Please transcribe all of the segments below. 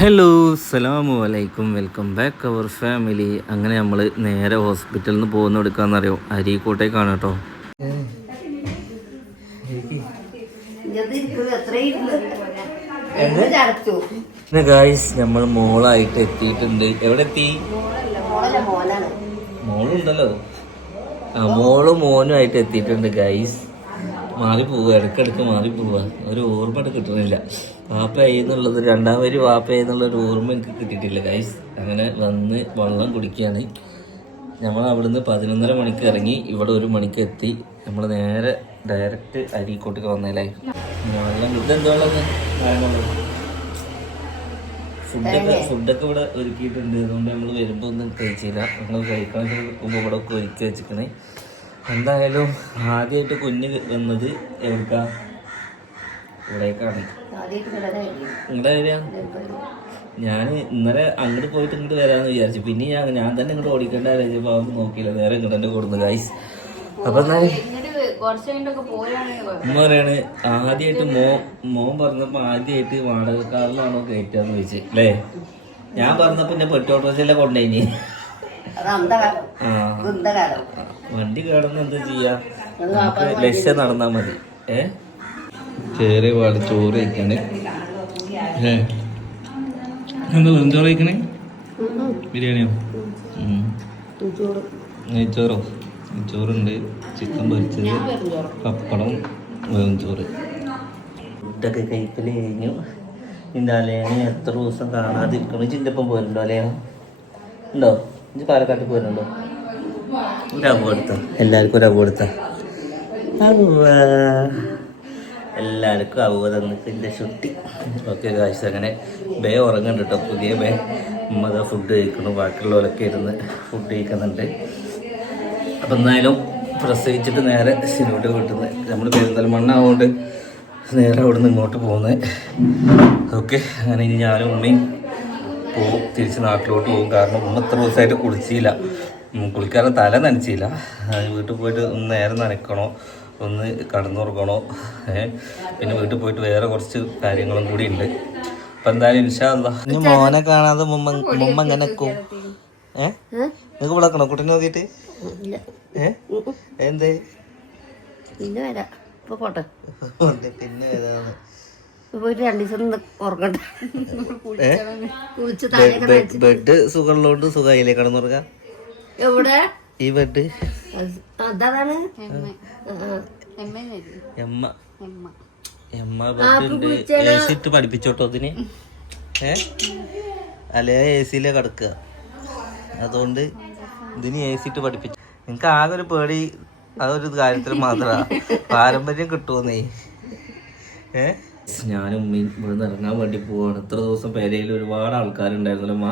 Hello അസ്സലാമു അലൈക്കും. Welcome back അവർ family അങ്ങനെ നമ്മൾ നേരെ ഹോസ്പിറ്റലിൽ നിന്ന് പോകുന്ന എടുക്കാന്നറിയോ? അരീക്കോട്ടേക്കാണ് കേട്ടോ. ഗായ്സ് നമ്മൾ മോളായിട്ട് എത്തിയിട്ടുണ്ട്. എവിടെ എത്തി? മോളുണ്ടല്ലോ. ആ മോളും മോനും ആയിട്ട് എത്തിയിട്ടുണ്ട് ഗൈസ് മാറി പോവുക ഇടയ്ക്കിടയ്ക്ക് മാറി പോവുക. ഒരു ഓർമ്മ കിട്ടുന്നില്ല വാപ്പയായി എന്നുള്ളത് രണ്ടാം വരി വാപ്പയായി എന്നുള്ള ഒരു ഓർമ്മ എനിക്ക് കിട്ടിയിട്ടില്ല ഗൈസ് അങ്ങനെ വന്ന് വെള്ളം കുടിക്കുകയാണ് നമ്മൾ അവിടുന്ന് പതിനൊന്നര മണിക്ക് ഇറങ്ങി ഇവിടെ ഒരു മണിക്ക് എത്തി. നമ്മൾ നേരെ ഡയറക്റ്റ് അരീക്കോട്ടേക്ക് വന്നേലേ. വെള്ളം ഇതെന്താ ഫുഡൊക്കെ ഫുഡൊക്കെ ഇവിടെ ഒരുക്കിയിട്ടുണ്ട്. അതുകൊണ്ട് നമ്മൾ വരുമ്പോൾ ഒന്നും കഴിച്ചില്ല. നമ്മൾ കഴിക്കാൻ ഇവിടെ ഒരുക്കി വെച്ചിക്കണേ എന്തായാലും ആദ്യമായിട്ട് കുഞ്ഞ് വന്നത് എവിടേക്കാ ഇവിടേക്കാണ്. നിങ്ങളുടെ ഏരിയ ഞാൻ ഇന്നലെ അങ്ങോട്ട് പോയിട്ട് ഇങ്ങോട്ട് വരാമെന്ന് വിചാരിച്ചു. പിന്നെ ഞാൻ ഞാൻ തന്നെ ഇങ്ങോട്ട് ഓടിക്കേണ്ട ആലോചിച്ചപ്പോൾ ഒന്നും നോക്കിയില്ല. നേരെ ഇങ്ങോട്ട് തന്നെ കൊടുന്നു. ഗൈസ് അപ്പം ഉമ്മ പറയാണ് ആദ്യമായിട്ട് മോ മോൻ പറഞ്ഞപ്പോ ആദ്യമായിട്ട് വാടക കാറിലാണോ കയറ്റാന്ന് ചോദിച്ചു. അല്ലേ? ഞാൻ പറഞ്ഞപ്പോ ഞാൻ പെട്ടോട്ടോസിലെ കൊണ്ടേനി ആ. വണ്ടി കേടന്ന് എന്താ ചെയ്യാ? ലക്ഷ ലക്ഷ്യം നടന്നാ മതി. ഏ? ചേരെ പാട് ചോറ് കഴിക്കണേ. എന്താ ചോറ് കഴിക്കണേ? ബിരിയാണിയോ? നെയ്ച്ചോറോ. നെയ്ച്ചോറുണ്ട്. ചിക്കൻ പൊരിച്ചത്. പപ്പടം വെറും ചോറ് ഫുഡൊക്കെ കഴിക്കൽ കഴിഞ്ഞു. നിന്റെ അലയാണ് എത്ര ദിവസം കാണാതിരിക്കണം. ചിന്തപ്പം പോരുണ്ടോ പോരുന്നുണ്ടോ അലയാ ഉണ്ടോ? ഇഞ്ചി പാലക്കാട്ട് പോരുന്നുണ്ടോ? ഒരു എല്ലാവർക്കും ഒരു അവ എല്ലാവർക്കും അവ തന്നിട്ട് ചുട്ടി. ഓക്കെ കാശ് അങ്ങനെ ബേ ഉറങ്ങുന്നുണ്ട് കേട്ടോ പുതിയ ബേ. ഉമ്മത ഫുഡ് കഴിക്കണം ബാക്കിയുള്ളവരൊക്കെ ഇരുന്ന് ഫുഡ് കഴിക്കുന്നുണ്ട്. അപ്പം എന്നാലും പ്രസവിച്ചിട്ട് നേരെ സിനോട്ട് വീട്ടിൽ നിന്ന് നമ്മൾ പെരിന്തൽമണ്ണ ആയതുകൊണ്ട് നേരെ അവിടെ നിന്ന് ഇങ്ങോട്ട് പോകുന്നത് ഓക്കെ അങ്ങനെ ഇനി ഞാനും ഉമ്മയും പോവും. തിരിച്ച് നാട്ടിലോട്ട് പോകും കാരണം ഉമ്മ ഇത്ര ദിവസമായിട്ട് കുളിച്ചില്ല. ഉം, തല നനച്ചില്ല. വീട്ടിൽ പോയിട്ട് ഒന്ന് നേരം നനയ്ക്കണോ ഒന്ന് കടന്നുറങ്ങണോ പിന്നെ വീട്ടിൽ പോയിട്ട് വേറെ കുറച്ച് കാര്യങ്ങളും കൂടി ഉണ്ട്. അപ്പം എന്തായാലും ഇൻഷാല്ല ഇനി മോനെ കാണാതെ മുമ്മ മുമ്മ എങ്ങനെ നിൽക്കും ഏ? നിങ്ങൾക്ക് വിളക്കണോ കുട്ടീനെ നോക്കിയിട്ട്? ഏ? എന്തേ? പിന്നെ വരാം. ഇപ്പൊ പോട്ടെ. പിന്നെ ബെഡ് ബെഡ് സുഖമുള്ളതുകൊണ്ട് സുഖമായില്ലേ? കിടന്നുറങ്ങാം എവിടെ? ഇവിടെ അതാണ്? എമ്മ. എമ്മ. ബെഡ് ഉണ്ട് എ സി ഇട്ട് പഠിപ്പിച്ചോട്ടോ അതിന്. ഏ? അല്ലേ എ സിയിലെ കിടക്കുക. അതുകൊണ്ട് ഇതിന് എ സി ഇട്ട് പഠിപ്പിച്ചു. നിങ്ങൾക്ക് ആകെ ഒരു പേടി. അതൊരു കാര്യത്തിൽ മാത്രമാ പാരമ്പര്യം കിട്ടുമെന്നേ ഏ? ഞാനും ഉമ്മയും ഇവിടെ നിന്ന് ഇറങ്ങാൻ വേണ്ടി പോവാണ്. ഇത്ര ദിവസം പേരയിൽ ഒരുപാട് ആൾക്കാരുണ്ടായിരുന്നല്ലോ അമ്മ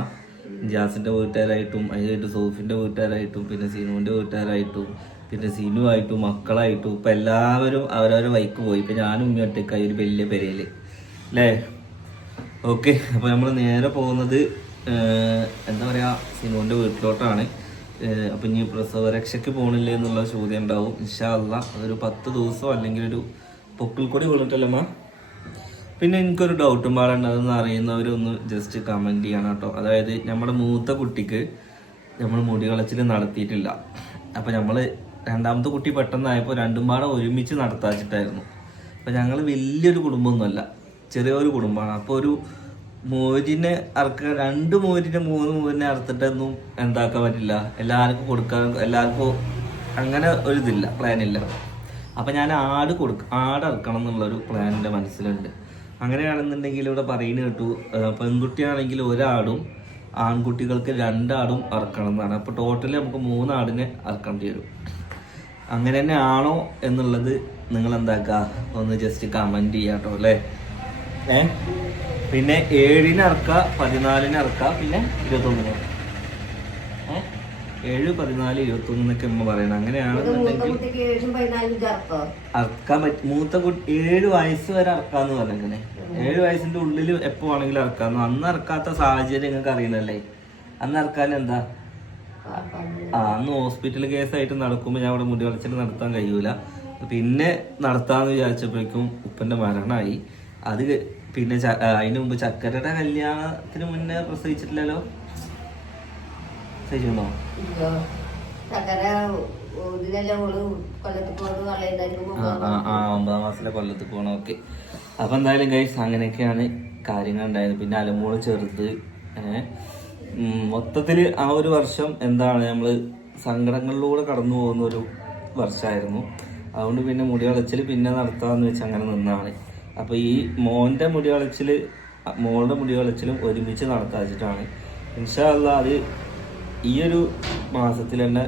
ജാസിന്റെ വീട്ടുകാരായിട്ടും അതിനായിട്ട് സോഫിന്റെ വീട്ടുകാരായിട്ടും പിന്നെ സിനുവിന്റെ വീട്ടുകാരായിട്ടും പിന്നെ സീനുവായിട്ടും മക്കളായിട്ടും ഇപ്പൊ എല്ലാവരും അവരവരെ വൈക്ക് പോയി. ഇപ്പൊ ഞാനും ഒറ്റക്കായി ഒരു വലിയ പെരയിൽ. അല്ലേ? ഓക്കെ അപ്പോൾ നമ്മൾ നേരെ പോകുന്നത് എന്താ പറയുക സിനുവിന്റെ വീട്ടിലോട്ടാണ്. അപ്പൊ അപ്പം പ്രസവ രക്ഷയ്ക്ക് പോകണില്ലേ എന്നുള്ള ചോദ്യം ഉണ്ടാവും. ഇൻഷാ അല്ല അതൊരു പത്ത് ദിവസം അല്ലെങ്കിൽ ഒരു പൊക്കിൽ കൂടി വീണിട്ടല്ലമ്മ പിന്നെ എനിക്കൊരു ഡൗട്ടും പാടുണ്ട് അതൊന്ന് അറിയുന്നവരൊന്ന് ജസ്റ്റ് കമന്റ് ചെയ്യണം കേട്ടോ അതായത് നമ്മുടെ മൂത്ത കുട്ടിക്ക് നമ്മൾ മുടി കളച്ചിൽ നടത്തിയിട്ടില്ല. അപ്പം നമ്മൾ രണ്ടാമത്തെ കുട്ടി പെട്ടെന്നായപ്പോൾ രണ്ടും പാടെ ഒരുമിച്ച് നടത്താച്ചിട്ടായിരുന്നു. അപ്പം ഞങ്ങൾ വലിയൊരു കുടുംബമൊന്നുമല്ല ചെറിയൊരു കുടുംബമാണ്. അപ്പോൾ ഒരു മോരിനെ അറക്ക രണ്ട് മോരിനെ മൂന്ന് മോരിനെ അറുത്തിട്ടൊന്നും എന്താക്കാൻ പറ്റില്ല. എല്ലാവർക്കും കൊടുക്കാൻ എല്ലാവർക്കും അങ്ങനെ ഒരു ഇതില്ല പ്ലാനില്ല അപ്പം ഞാൻ ആട് കൊടുക്ക ആട് ഇറക്കണം എന്നുള്ളൊരു പ്ലാൻ എന്റെ മനസ്സിലുണ്ട്. അങ്ങനെയാണെന്നുണ്ടെങ്കിൽ ഇവിടെ പറയുന്നത് കേട്ടു പെൺകുട്ടിയാണെങ്കിൽ ഒരാടും ആൺകുട്ടികൾക്ക് രണ്ടാടും അറക്കണം എന്നാണ്. അപ്പോൾ ടോട്ടലി നമുക്ക് മൂന്നാടിനെ അറക്കേണ്ടി വരും. അങ്ങനെ തന്നെ ആണോ എന്നുള്ളത് നിങ്ങൾ എന്താക്കുക ഒന്ന് ജസ്റ്റ് കമന്റ് ചെയ്യാം കേട്ടോ അല്ലേ? ഏ? പിന്നെ ഏഴിന് അറക്കുക പതിനാലിന് അറക്കുക പിന്നെ ഇരുപത്തൊന്നിന് ഏഴ് പതിനാല് ഇരുപത്തി ഒന്ന് എന്നൊക്കെ അമ്മ പറയണം. അങ്ങനെയാണെന്നുണ്ടെങ്കിൽ അറക്കാൻ പറ്റും മൂത്ത കുട്ടി ഏഴ് വയസ്സ് വരെ അറക്കാന്ന് പറഞ്ഞങ്ങനെ ഏഴ് വയസ്സിന്റെ ഉള്ളിൽ എപ്പോ ആണെങ്കിലും അറക്കാന്ന് അന്ന് അറക്കാത്ത സാഹചര്യം നിങ്ങൾക്ക് അറിയുന്നല്ലേ അന്ന് അറക്കാൻ എന്താ? ആ അന്ന് ഹോസ്പിറ്റൽ കേസായിട്ട് നടക്കുമ്പോൾ ഞാൻ അവിടെ മുടി വളച്ചിട്ട് നടത്താൻ കഴിയൂല. പിന്നെ നടത്താന്ന് വിചാരിച്ചപ്പോഴേക്കും ഉപ്പന്റെ മരണമായി അത് പിന്നെ അതിന് മുമ്പ് ചക്കരയുടെ കല്യാണത്തിന് മുന്നേ പ്രസവിച്ചിട്ടില്ലല്ലോ പ്രസവിച്ചിരുന്നോ ഇയ്യോ. ചക്കര ഇതിനെല്ലാം ഓൾ കൊല്ലത്ത് കൊണ്ട് കളയുന്നതിന് ആ ആ ആ ഒമ്പതാം മാസത്തിലെ കൊല്ലത്ത് പോകണം ഓക്കെ. അപ്പൊ എന്തായാലും ഗൈസ് അങ്ങനെയൊക്കെയാണ് കാര്യങ്ങൾ ഉണ്ടായത്. പിന്നെ അലമൂൾ ചെറുത് മൊത്തത്തിൽ ആ ഒരു വർഷം എന്താണ് നമ്മൾ സങ്കടങ്ങളിലൂടെ കടന്നു പോകുന്ന ഒരു വർഷമായിരുന്നു അതുകൊണ്ട് പിന്നെ മുടി വളച്ചിൽ പിന്നെ നടത്താമെന്ന് വെച്ച് അങ്ങനെ നിന്നാണ്. അപ്പോൾ ഈ മോന്റെ മുടി വളച്ചിൽ മോളുടെ മുടി വളച്ചിലും ഒരുമിച്ച് നടത്താച്ചിട്ടാണ്. ഇൻഷാല്ല അത് ഈ ഒരു മാസത്തിൽ തന്നെ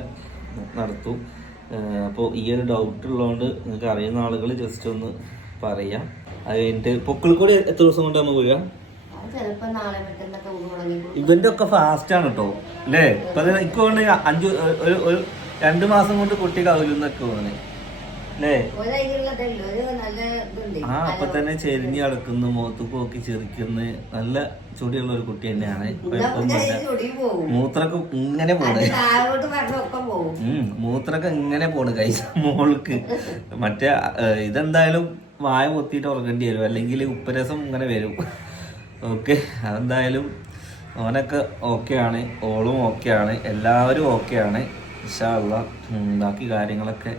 നടത്തും. അപ്പോൾ ഈ ഒരു ഡൗട്ട് ഉള്ളതുകൊണ്ട് നിങ്ങൾക്ക് അറിയുന്ന ആളുകൾ ജസ്റ്റ് ഒന്ന് പറയാം. അത് കഴിഞ്ഞിട്ട് പൊക്കിൾക്കോട് എത്ര ദിവസം കൊണ്ട് നമ്മൾ വീഴുക ഉണങ്ങി ഇവന്റെ ഒക്കെ ഫാസ്റ്റ് ആണ് കേട്ടോ അല്ലേ? ഇപ്പൊ എനിക്ക് തോന്നുന്നു അഞ്ചു ഒരു ഒരു രണ്ട് മാസം കൊണ്ട് കുട്ടി കവിലെന്നൊക്കെ തോന്നുന്നു അല്ലേ ആ അപ്പൊ തന്നെ ചെരിഞ്ഞ് കിടക്കുന്നു മുഖത്ത് പോക്കി ചെറിക്കുന്ന നല്ല ചുടിയുള്ള ഒരു കുട്ടി തന്നെയാണ്. മൂത്രക്ക് ഇങ്ങനെ പോണേ. ഉം, മൂത്രൊക്കെ ഇങ്ങനെ പോണ് കൈ മോൾക്ക്. മറ്റേ ഇതെന്തായാലും വായ പൊത്തിയിട്ട് ഉറങ്ങേണ്ടി വരും. അല്ലെങ്കിൽ ഉപ്പരസം ഇങ്ങനെ വരും. ഓക്കെ അതെന്തായാലും ഓനൊക്കെ ആണ്. ഓളും ഓക്കെയാണ് എല്ലാവരും ഓക്കെയാണ് ഇഷാള്ള ബാക്കി കാര്യങ്ങളൊക്കെ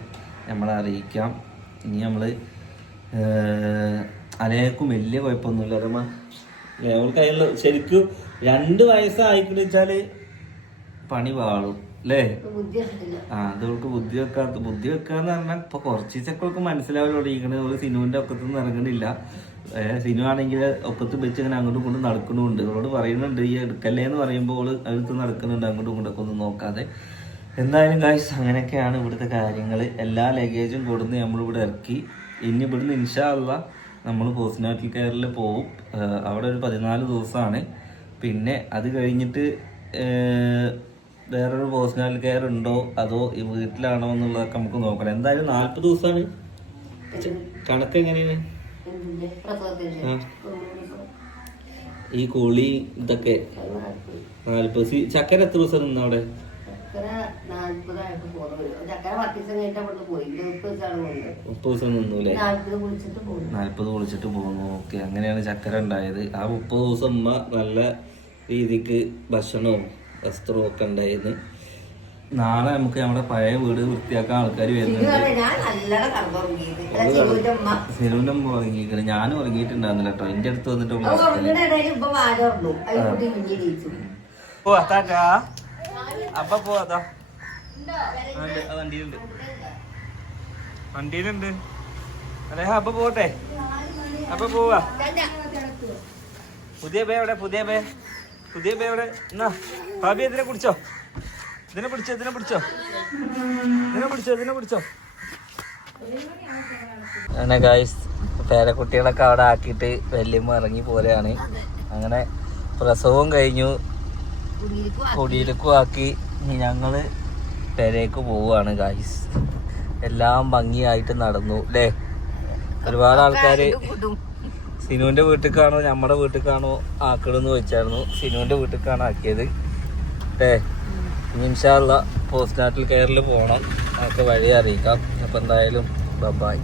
നമ്മളെ അറിയിക്കാം. ഇനി നമ്മൾ അനേക്കും വലിയ കുഴപ്പമൊന്നുമില്ല. അതമ്മ അവൾക്ക് അതിനുള്ള ശരിക്കും രണ്ട് വയസ്സായിക്കണെന്ന് വെച്ചാൽ പണി വാളും അല്ലേ? ആ അതവൾക്ക് ബുദ്ധി വെക്കാത്ത ബുദ്ധി വെക്കാന്ന് പറഞ്ഞാൽ ഇപ്പൊ കുറച്ച് ചക്കൾക്ക് മനസ്സിലാവില്ല തുടങ്ങിക്കണ ഒരു സിനുവിന്റെ ഒക്കത്തൊന്നും ഇറങ്ങണില്ല. ഏഹ് സിനു ആണെങ്കിൽ ഒക്കത്ത് വെച്ച് ഇങ്ങനെ അങ്ങോട്ടും ഇങ്ങോട്ടും നടക്കുന്നുണ്ട്. അവളോട് പറയുന്നുണ്ട് ഈ എടുക്കല്ലേ എന്ന് പറയുമ്പോൾ അവൾ അടുത്ത് നടക്കുന്നുണ്ട്. അങ്ങോട്ടും ഇങ്ങോട്ടും ഒന്നും നോക്കാതെ. എന്തായാലും ഗായ്സ് അങ്ങനെയൊക്കെയാണ് ഇവിടുത്തെ കാര്യങ്ങൾ എല്ലാ ലഗേജും കൊടുന്ന് നമ്മളിവിടെ ഇറക്കി. ഇനി ഇവിടുന്ന് ഇൻഷാല്ല നമ്മൾ പോസ്റ്റ്നാട്ടിൽ കെയറിൽ പോവും. അവിടെ ഒരു പതിനാല് ദിവസമാണ് പിന്നെ അത് കഴിഞ്ഞിട്ട് വേറൊരു പേഴ്സണൽ കെയർ ഉണ്ടോ? അതോ ഈ വീട്ടിലാണോ എന്നുള്ളതൊക്കെ നമുക്ക് നോക്കണം. എന്തായാലും നാൽപ്പത് ദിവസമാണ് കണക്ക് എങ്ങനെയാണ്? ഈ കുളി ഇതൊക്കെ. സി- ചക്കര എത്ര ദിവസം നിന്ന അവിടെ ചക്കര നാല്പതായിട്ട് പോകുന്നു ചക്കര പത്ത് ദിവസം കഴിഞ്ഞിട്ട് അവിടെ പോയി. മുപ്പത് ദിവസം നിന്നൂലേ നാല്പത് കുളിച്ചിട്ട് പോകുന്നു ഓക്കെ അങ്ങനെയാണ് ചക്കര ഉണ്ടായത്. ആ മുപ്പത് ദിവസം ഉമ്മ നല്ല രീതിക്ക് ഭക്ഷണവും വസ്ത്രവും ഒക്കെ ഉണ്ടായിരുന്നു. നാളെ നമുക്ക് നമ്മുടെ പഴയ വീട് വൃത്തിയാക്കാൻ ആൾക്കാർ വരുന്നുണ്ട്. ഉമ്മ. സിനുവിന്റെ അമ്മ ഉറങ്ങിയിരിക്കണം. ഞാനും ഉറങ്ങിയിട്ടുണ്ടായിരുന്നില്ല കേട്ടോ എന്റെ അടുത്ത് വന്നിട്ട് അപ്പ പോവാ വണ്ടിയിലുണ്ട് വണ്ടിയിലുണ്ട്. അതെ അപ്പ പോട്ടെ. അപ്പൊ പോവാ. പുതിയ ബേ എവിടെ? പുതിയ ബേ പുതിയ ബേ എവിടെ? എന്നാ ഭാബി ഇതിനെ കുടിച്ചോ ഇതിനെ പിടിച്ചോ? ഇതിനെ പിടിച്ചോ? ഇതിനെ പിടിച്ചോ? ഇതിനെ പിടിച്ചോ? അങ്ങനെ ഗായ്സ് പേരക്കുട്ടികളൊക്കെ അവിടെ ആക്കിയിട്ട് വല്യമ്മ ഇറങ്ങി പോലെയാണ് അങ്ങനെ പ്രസവവും കഴിഞ്ഞു. കൊടിയിലേക്കും ആക്കി ഞങ്ങൾ പെരേക്ക് പോവാണ് ഗായ്സ് എല്ലാം ഭംഗിയായിട്ട് നടന്നു അല്ലേ ഒരുപാട് ആൾക്കാര് സിനുവിന്റെ വീട്ടിലേക്കാണോ നമ്മുടെ വീട്ടിലേക്കാണോ ആക്കണമെന്ന് വെച്ചായിരുന്നു. സിനുവിന്റെ വീട്ടിലേക്കാണ് ആക്കിയത് അല്ലേ ഇനി പോസ്റ്റ് നാട്ടിൽ കെയറിൽ പോകണം അതൊക്കെ വഴി അറിയിക്കാം. അപ്പം എന്തായാലും ബൈ